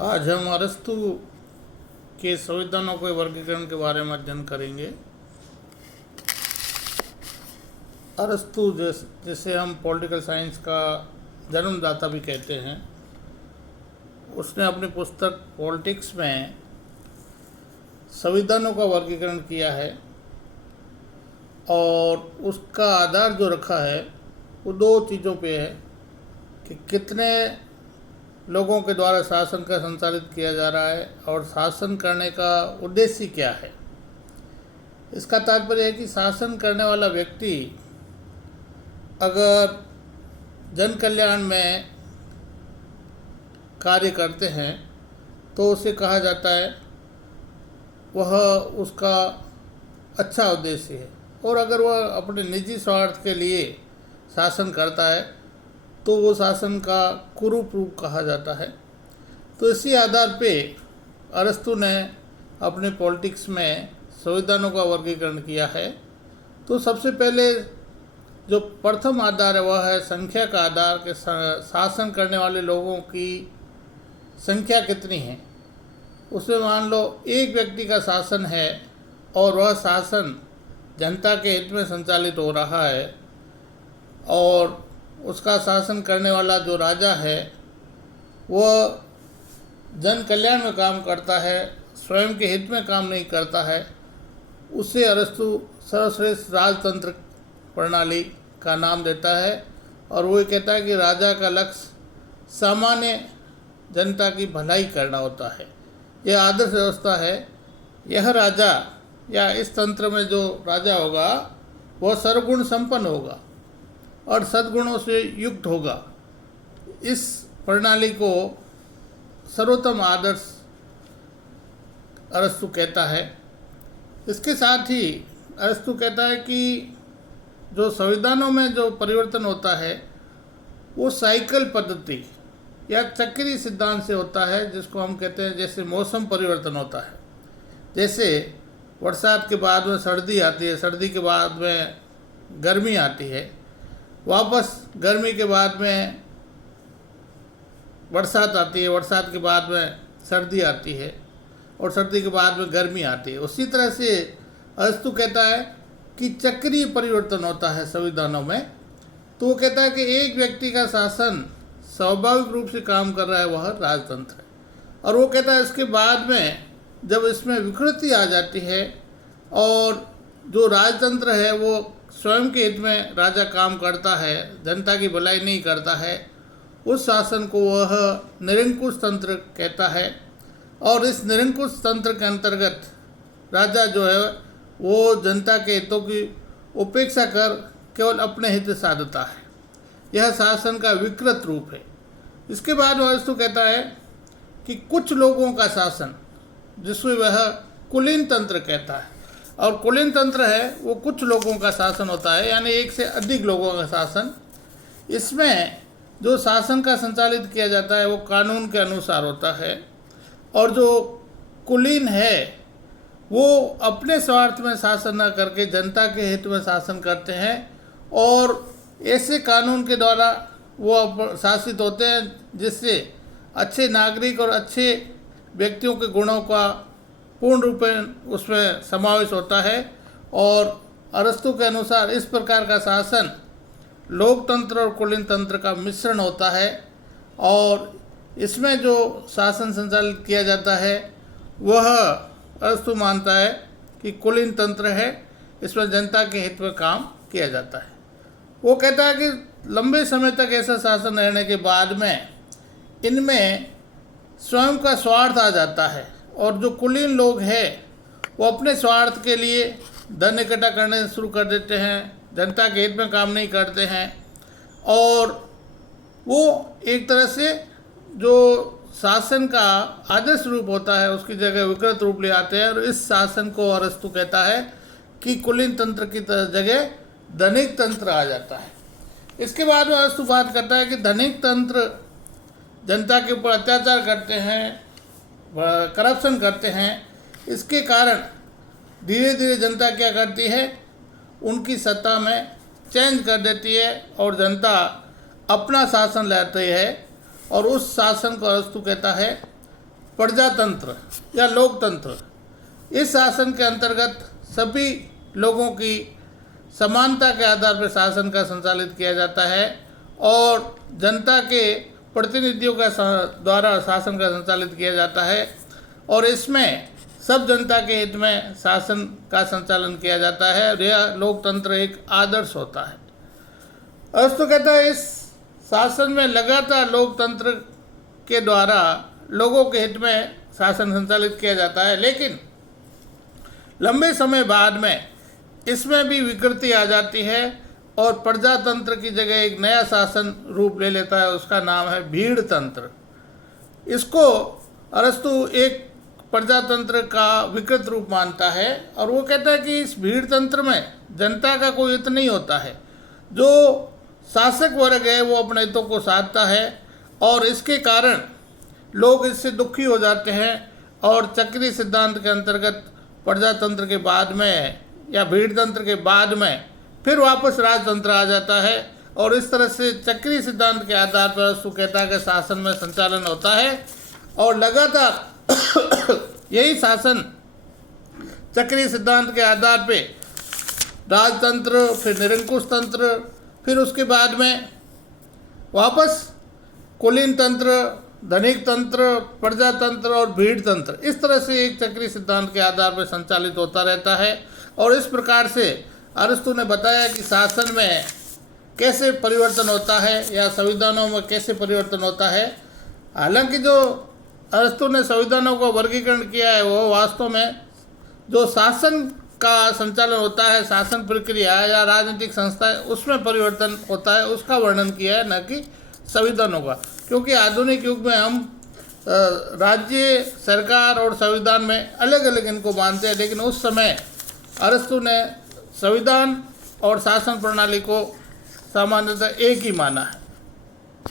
आज हम अरस्तु के संविधानों के वर्गीकरण के बारे में अध्ययन करेंगे। अरस्तु जिसे हम पॉलिटिकल साइंस का जन्मदाता भी कहते हैं, उसने अपनी पुस्तक पॉलिटिक्स में संविधानों का वर्गीकरण किया है और उसका आधार जो रखा है वो दो चीज़ों पे है कि कितने लोगों के द्वारा शासन का संचालित किया जा रहा है और शासन करने का उद्देश्य क्या है। इसका तात्पर्य है कि शासन करने वाला व्यक्ति अगर जन कल्याण में कार्य करते हैं तो उसे कहा जाता है वह उसका अच्छा उद्देश्य है, और अगर वह अपने निजी स्वार्थ के लिए शासन करता है तो वो शासन का कुरूप रूप कहा जाता है। तो इसी आधार पे अरस्तु ने अपने पॉलिटिक्स में संविधानों का वर्गीकरण किया है। तो सबसे पहले जो प्रथम आधार है वह है संख्या का आधार के शासन करने वाले लोगों की संख्या कितनी है। उसमें मान लो एक व्यक्ति का शासन है और वह शासन जनता के हित में संचालित हो रहा है और उसका शासन करने वाला जो राजा है वह जन कल्याण में काम करता है, स्वयं के हित में काम नहीं करता है। उसे अरस्तु सर्वश्रेष्ठ राजतंत्र प्रणाली का नाम देता है और वो कहता है कि राजा का लक्ष्य सामान्य जनता की भलाई करना होता है। यह आदर्श व्यवस्था है। यह राजा या इस तंत्र में जो राजा होगा वह सर्वगुण संपन्न होगा और सद्गुणों से युक्त होगा। इस प्रणाली को सर्वोत्तम आदर्श अरस्तु कहता है। इसके साथ ही अरस्तु कहता है कि जो संविधानों में जो परिवर्तन होता है वो साइकिल पद्धति या चक्रीय सिद्धांत से होता है, जिसको हम कहते हैं जैसे मौसम परिवर्तन होता है। जैसे बरसात के बाद में सर्दी आती है, सर्दी के बाद में गर्मी आती है, वापस गर्मी के बाद में बरसात आती है, बरसात के बाद में सर्दी आती है और सर्दी के बाद में गर्मी आती है। उसी तरह से अरस्तु कहता है कि चक्रीय परिवर्तन होता है संविधानों में। तो वो कहता है कि एक व्यक्ति का शासन स्वाभाविक रूप से काम कर रहा है वह राजतंत्र है, और वो कहता है इसके बाद में जब इसमें विकृति आ जाती है और जो राजतंत्र है वो स्वयं के हित में राजा काम करता है, जनता की भलाई नहीं करता है, उस शासन को वह निरंकुश तंत्र कहता है। और इस निरंकुश तंत्र के अंतर्गत राजा जो है वो जनता के हितों की उपेक्षा कर केवल अपने हित साधता है। यह शासन का विकृत रूप है। इसके बाद अरस्तु कहता है कि कुछ लोगों का शासन, जिसमें वह कुलीन तंत्र कहता है, और कुलीन तंत्र है वो कुछ लोगों का शासन होता है, यानी एक से अधिक लोगों का शासन। इसमें जो शासन का संचालित किया जाता है वो कानून के अनुसार होता है, और जो कुलीन है वो अपने स्वार्थ में शासन न करके जनता के हित में शासन करते हैं और ऐसे कानून के द्वारा वो शासित होते हैं जिससे अच्छे नागरिक और अच्छे व्यक्तियों के गुणों का पूर्ण रूप में उसमें समावेश होता है। और अरस्तु के अनुसार इस प्रकार का शासन लोकतंत्र और कुलीन तंत्र का मिश्रण होता है, और इसमें जो शासन संचालित किया जाता है वह अरस्तु मानता है कि कुलीन तंत्र है, इसमें जनता के हित में काम किया जाता है। वो कहता है कि लंबे समय तक ऐसा शासन रहने के बाद में इनमें स्वयं का स्वार्थ आ जाता है, और जो कुलीन लोग हैं वो अपने स्वार्थ के लिए धन इकट्ठा करने शुरू कर देते हैं, जनता के हित में काम नहीं करते हैं, और वो एक तरह से जो शासन का आदर्श रूप होता है उसकी जगह विकृत रूप ले आते हैं। और इस शासन को अरस्तु कहता है कि कुलीन तंत्र की जगह धनिक तंत्र आ जाता है। इसके बाद में अरस्तु बात करता है कि धनिक तंत्र जनता के ऊपर अत्याचार करते हैं, करप्शन करते हैं। इसके कारण धीरे धीरे जनता क्या करती है, उनकी सत्ता में चेंज कर देती है और जनता अपना शासन लाती है और उस शासन को अरस्तु कहता है प्रजातंत्र या लोकतंत्र। इस शासन के अंतर्गत सभी लोगों की समानता के आधार पर शासन का संचालित किया जाता है और जनता के प्रतिनिधियों का द्वारा शासन का संचालित किया जाता है और इसमें सब जनता के हित में शासन का संचालन किया जाता है और यह लोकतंत्र एक आदर्श होता है। अरस्तु कहता है इस शासन में लगातार लोकतंत्र के द्वारा लोगों के हित में शासन संचालित किया जाता है, लेकिन लंबे समय बाद में इसमें भी विकृति आ जाती है और प्रजातंत्र की जगह एक नया शासन रूप ले लेता है, उसका नाम है भीड़ तंत्र। इसको अरस्तु एक प्रजातंत्र का विकृत रूप मानता है और वो कहता है कि इस भीड़ तंत्र में जनता का कोई हित नहीं होता है, जो शासक वर्ग है वो अपने हितों को साधता है और इसके कारण लोग इससे दुखी हो जाते हैं और चक्रीय सिद्धांत के अंतर्गत प्रजातंत्र के बाद में या भीड़ तंत्र के बाद में फिर वापस राजतंत्र आ जाता है और इस तरह से चक्रीय सिद्धांत के आधार पर अरस्तु कहता है कि शासन में संचालन होता है और लगातार यही शासन चक्रीय सिद्धांत के आधार पे राजतंत्र, फिर निरंकुश तंत्र, फिर उसके बाद में वापस कुलीन तंत्र, धनिक तंत्र, प्रजातंत्र और भीड़ तंत्र, इस तरह से एक चक्रीय सिद्धांत के आधार पर संचालित होता रहता है। और इस प्रकार से अरस्तु ने बताया कि शासन में कैसे परिवर्तन होता है या संविधानों में कैसे परिवर्तन होता है। हालांकि जो अरस्तु ने संविधानों को वर्गीकरण किया है वो वास्तव में जो शासन का संचालन होता है, शासन प्रक्रिया या राजनीतिक संस्था है, उसमें परिवर्तन होता है, उसका वर्णन किया है, न कि संविधानों का। क्योंकि आधुनिक युग में हम राज्य सरकार और संविधान में अलग अलग इनको मानते हैं, लेकिन उस समय अरस्तु ने संविधान और शासन प्रणाली को सामान्यतः एक ही माना है।